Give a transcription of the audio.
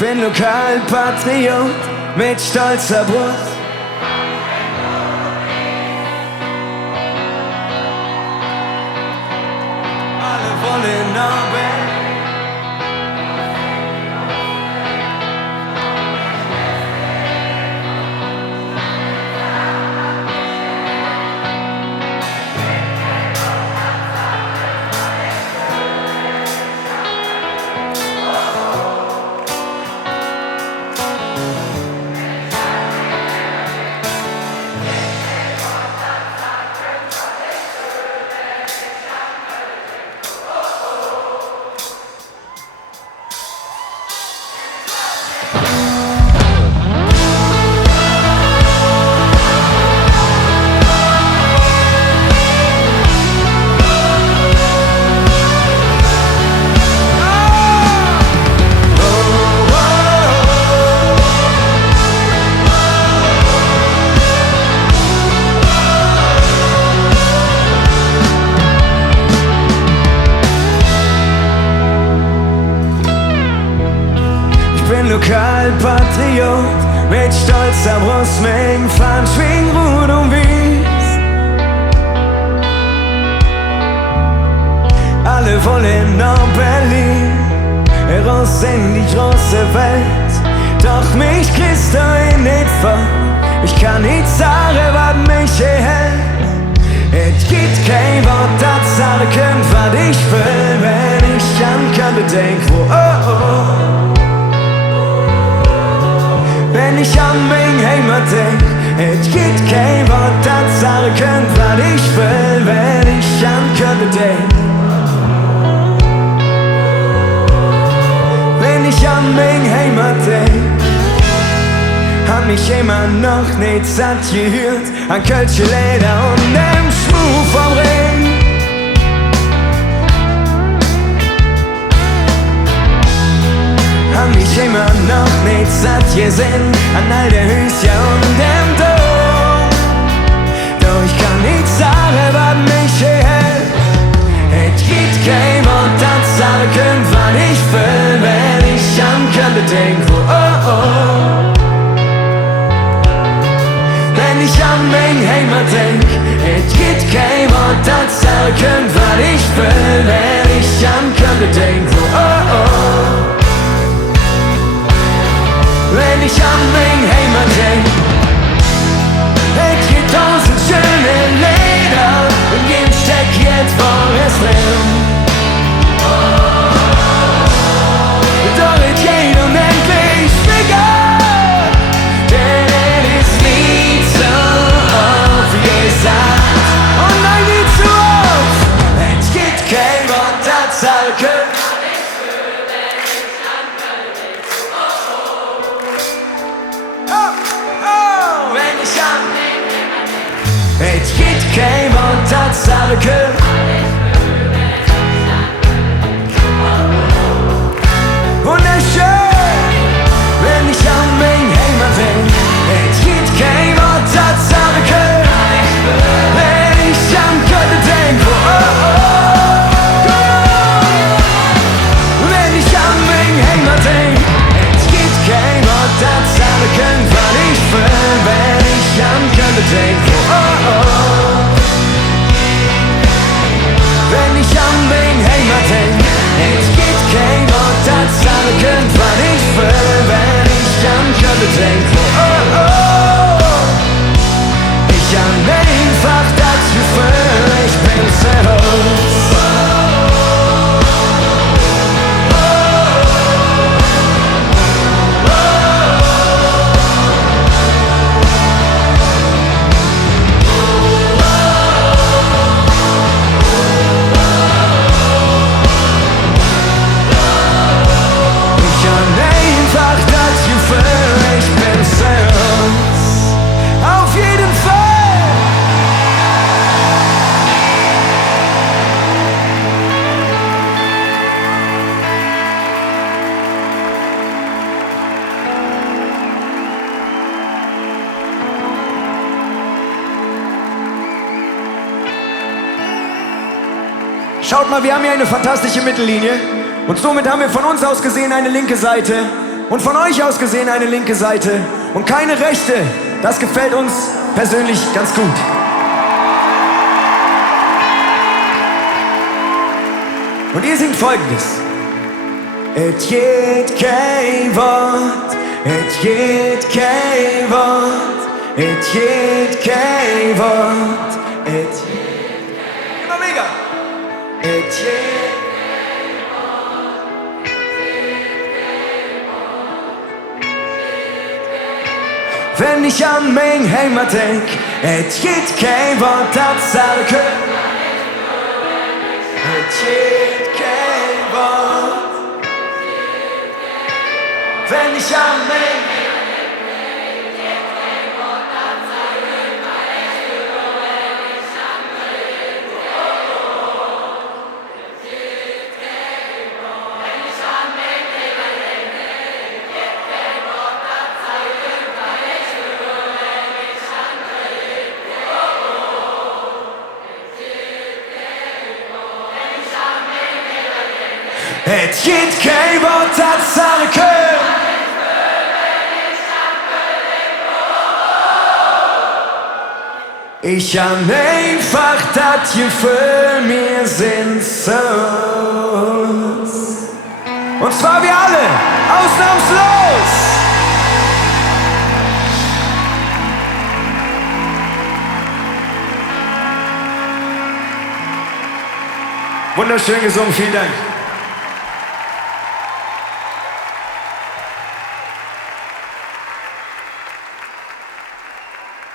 bin Lokalpatriot mit stolzer Brust. Alle wollen Nobel. Lokalpatriot mit stolzer Brust, Ming, Fahnen, Schwing, Rud und Wies. Alle wollen nach Berlin, heraus in die große Welt. Doch mich kriegst du nicht vor, ich kann nicht sagen, was mich hier hält. Es gibt kein Wort, das sagen könnt, was ich will, wenn ich an Köln denk, wo wenn ich an mein Heimat denk, es gibt kein Wort, das sagen könnt, was ich will, wenn ich an Köln denk. Wenn ich an mein Heimat denk, hab mich immer noch nicht satt gehört an Kölsche Leder und dem Schmuh vom Ring. Hab mich immer noch nicht satt gesehen an all der Höschen und dem Dom. Doch ich kann nicht sagen, was mich hier hält. Es gibt kein Wort, das sagen könnt, was ich will, wenn ich an Köln denk, wenn ich an mein Heimat denk, es gibt kein Wort, das sagen könnt, was ich will, wenn ich an Köln denk, wenn ich an mein Heimat denk. Es gibt 1000 schöne Lieder und jeden Steck jetzt vor es drin. Doch es geht unendlich schwieriger, denn es ist nie so oft gesagt. Und nein, nie zu oft. Es gibt kein Wort, das sagen könnt. Es gibt kein Wort, das sagen könnt. Wunderschön, wenn ich an mein Heimat denk. Es gibt kein Wort, das sagen könnt. Wenn ich an Köln denk, wenn ich an mein Heimat denk. Es gibt kein Wort, das sagen könnt, was ich will, wenn ich an Köln denk. Wenn ich an mein Heimat denk, es gibt kein Wort, das sagen könnt, was ich will, wenn ich an Köln denk. Ich hab einfach das Gefühl, ich bin selbst. Auf jeden Fall. Schaut mal, wir haben hier eine fantastische Mittellinie und somit haben wir von uns aus gesehen eine linke Seite. und von euch aus gesehen eine linke Seite und keine rechte. Das gefällt uns persönlich ganz gut. Und ihr singt Folgendes. Et geht kein Wort, et geht kein Wort, et geht kein Wort, et geht kein Wort. Immer mega. Et geht kein Wort, wenn ich an mein Heimat denk, et geht kein Wort, das sage ich. Et geht kein Wort, wenn ich an mein et geht kein Wort, das sage ich. Ich an einfach, dass ihr für mir sind so. Und zwar wir alle, ausnahmslos. Wunderschön gesungen, vielen Dank.